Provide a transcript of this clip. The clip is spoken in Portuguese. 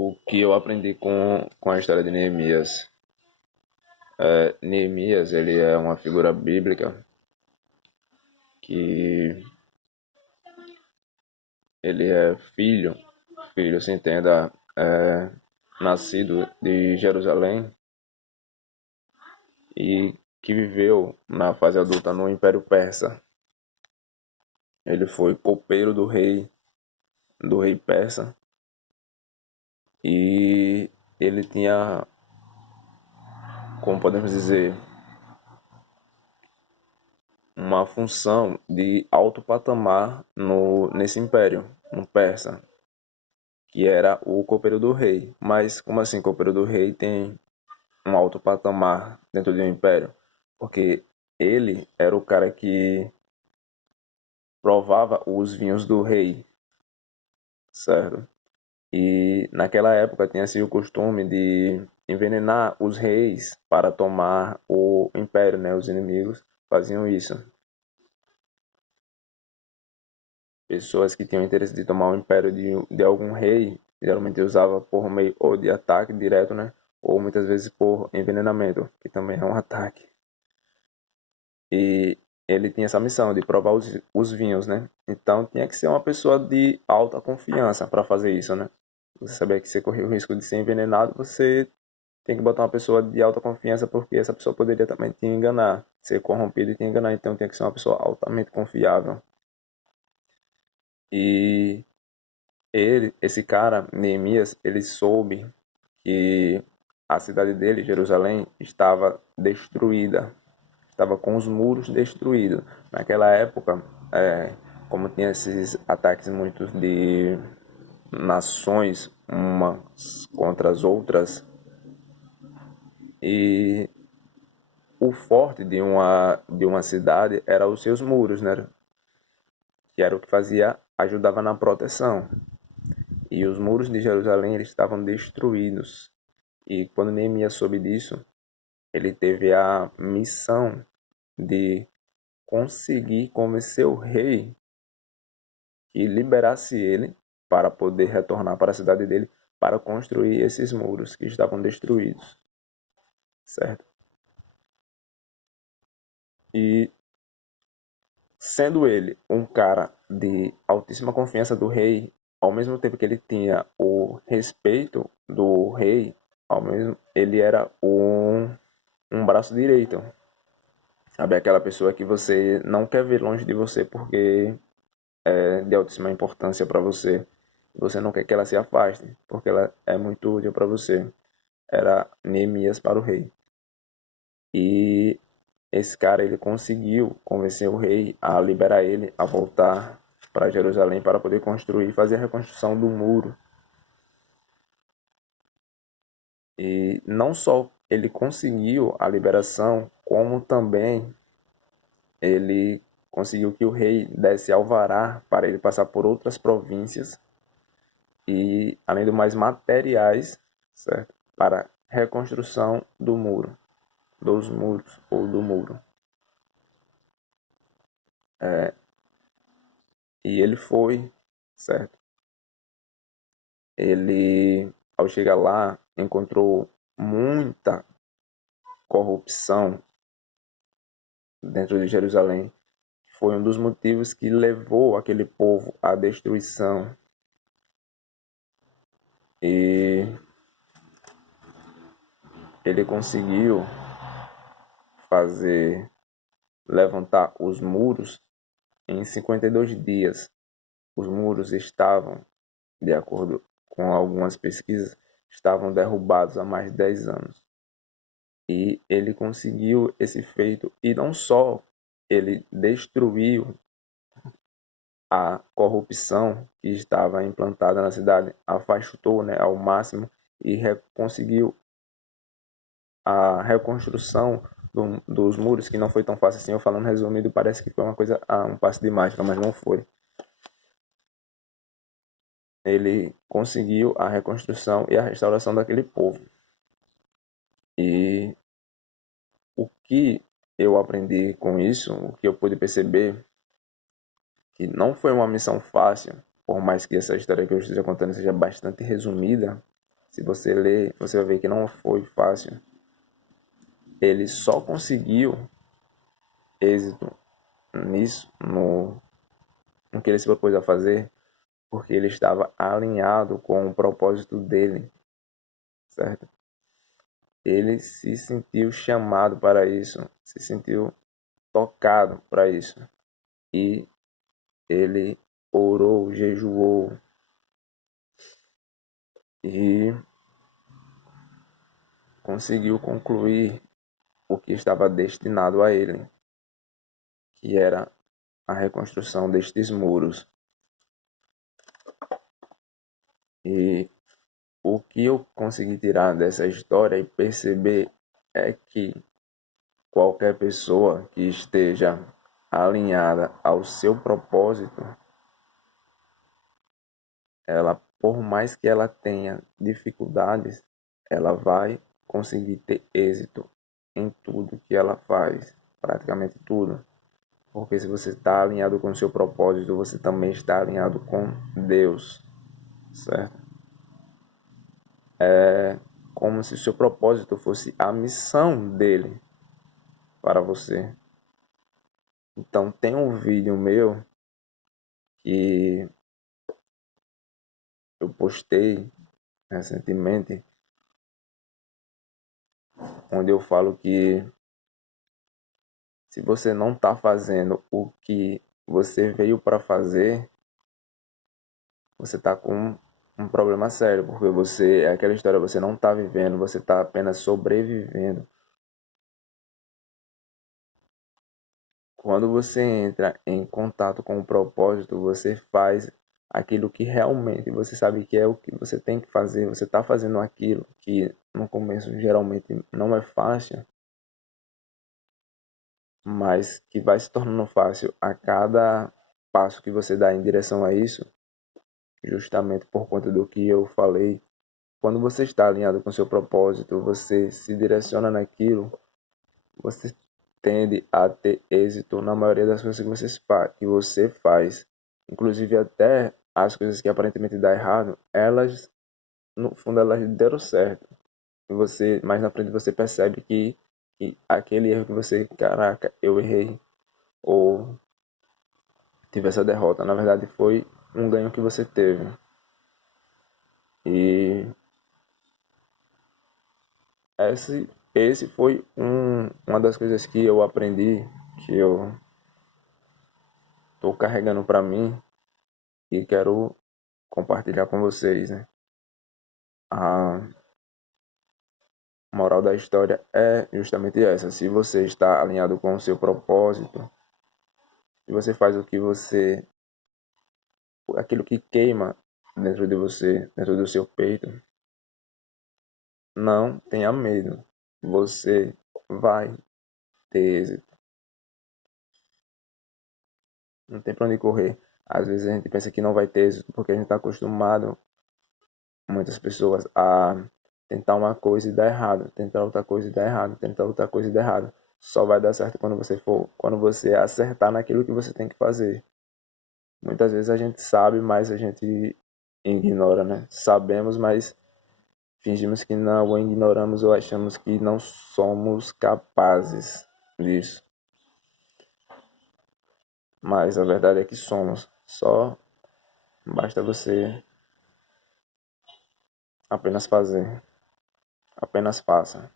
O que eu aprendi com a história de Neemias? Neemias, ele é uma figura bíblica que ele é filho, se entenda, nascido de Jerusalém e que viveu na fase adulta no Império Persa. Ele foi copeiro do rei persa, e ele tinha, como podemos dizer, uma função de alto patamar nesse império, no persa, que era o copeiro do rei. Mas como assim, copeiro do rei tem um alto patamar dentro de um império? Porque ele era o cara que provava os vinhos do rei, certo? E naquela época tinha-se o costume de envenenar os reis para tomar o império, né? Os inimigos faziam isso. Pessoas que tinham interesse de tomar o império de algum rei, geralmente usava por meio ou de ataque direto, né? Ou muitas vezes por envenenamento, que também é um ataque. E ele tinha essa missão de provar os vinhos, né? Então tinha que ser uma pessoa de alta confiança para fazer isso, né? Você sabia que você corria o risco de ser envenenado, você tem que botar uma pessoa de alta confiança, porque essa pessoa poderia também te enganar, ser corrompida e te enganar. Então tem que ser uma pessoa altamente confiável. E esse cara, Neemias, ele soube que a cidade dele, Jerusalém, estava destruída, estava com os muros destruídos. Naquela época, como tinha esses ataques muitos de nações umas contra as outras, e o forte de uma cidade era os seus muros, né? Que era o que ajudava na proteção. E os muros de Jerusalém eles estavam destruídos. E quando Neemias soube disso, ele teve a missão de conseguir convencer o rei que liberasse ele para poder retornar para a cidade dele para construir esses muros que estavam destruídos, certo? E sendo ele um cara de altíssima confiança do rei, ao mesmo tempo que ele tinha o respeito do rei, ele era um braço direito. Sabe, aquela pessoa que você não quer ver longe de você porque é de altíssima importância para você. Você não quer que ela se afaste, porque ela é muito útil para você. Era Neemias para o rei. E esse cara ele conseguiu convencer o rei a liberar ele, a voltar para Jerusalém para poder construir, fazer a reconstrução do muro. E não só ele conseguiu a liberação, como também ele conseguiu que o rei desse alvará para ele passar por outras províncias e, além do mais, materiais, certo? Para reconstrução do muro, dos muros ou do muro. E ele foi, certo? Ele, ao chegar lá, encontrou muita corrupção dentro de Jerusalém. Foi um dos motivos que levou aquele povo à destruição. E ele conseguiu fazer levantar os muros em 52 dias. Os muros estavam, de acordo com algumas pesquisas, estavam derrubados há mais de 10 anos. E ele conseguiu esse feito, e não só ele destruiu a corrupção que estava implantada na cidade, afastou, né, ao máximo e conseguiu a reconstrução dos muros, que não foi tão fácil assim. Eu falando resumido, parece que foi uma coisa, um passe de mágica, mas não foi. Ele conseguiu a reconstrução e a restauração daquele povo. E o que eu aprendi com isso, o que eu pude perceber, que não foi uma missão fácil, por mais que essa história que eu esteja contando seja bastante resumida, Se você ler, você vai ver que não foi fácil. Ele só conseguiu êxito nisso, no que ele se propôs a fazer, porque ele estava alinhado com o propósito dele, certo? Ele se sentiu chamado para isso, se sentiu tocado para isso. E ele orou, jejuou e conseguiu concluir o que estava destinado a ele, que era a reconstrução destes muros. E o que eu consegui tirar dessa história e perceber é que qualquer pessoa que esteja alinhada ao seu propósito, ela, por mais que ela tenha dificuldades, ela vai conseguir ter êxito em tudo que ela faz, praticamente tudo. Porque se você está alinhado com o seu propósito, você também está alinhado com Deus, certo? É como se o seu propósito fosse a missão dele para você. Então tem um vídeo meu que eu postei recentemente, onde eu falo que se você não está fazendo o que você veio para fazer, você está com um problema sério, porque você, é aquela história, você não está vivendo, você está apenas sobrevivendo. Quando você entra em contato com o propósito, você faz aquilo que realmente você sabe que é o que você tem que fazer. Você está fazendo aquilo que no começo geralmente não é fácil, mas que vai se tornando fácil a cada passo que você dá em direção a isso, justamente por conta do que eu falei. Quando você está alinhado com o seu propósito, você se direciona naquilo, você tende a ter êxito na maioria das coisas que você faz. Inclusive até as coisas que aparentemente dão errado, elas, no fundo, elas deram certo. E você, mais na frente você percebe que aquele erro que você, caraca, eu errei, ou tive essa derrota, na verdade foi um ganho que você teve. E esse foi uma das coisas que eu aprendi, que eu estou carregando para mim e quero compartilhar com vocês, né? A moral da história é justamente essa. Se você está alinhado com o seu propósito, se você faz o que você, aquilo que queima dentro de você, dentro do seu peito, não tenha medo. Você vai ter êxito. Não tem para onde correr. Às vezes a gente pensa que não vai ter êxito porque a gente está acostumado, muitas pessoas, a tentar uma coisa e dar errado, tentar outra coisa e dar errado, tentar outra coisa e dar errado. Só vai dar certo quando você acertar naquilo que você tem que fazer. Muitas vezes a gente sabe, mas a gente ignora, né? Sabemos, mas fingimos que não, ou ignoramos, ou achamos que não somos capazes disso. Mas a verdade é que somos. Só basta você apenas fazer. Apenas faça.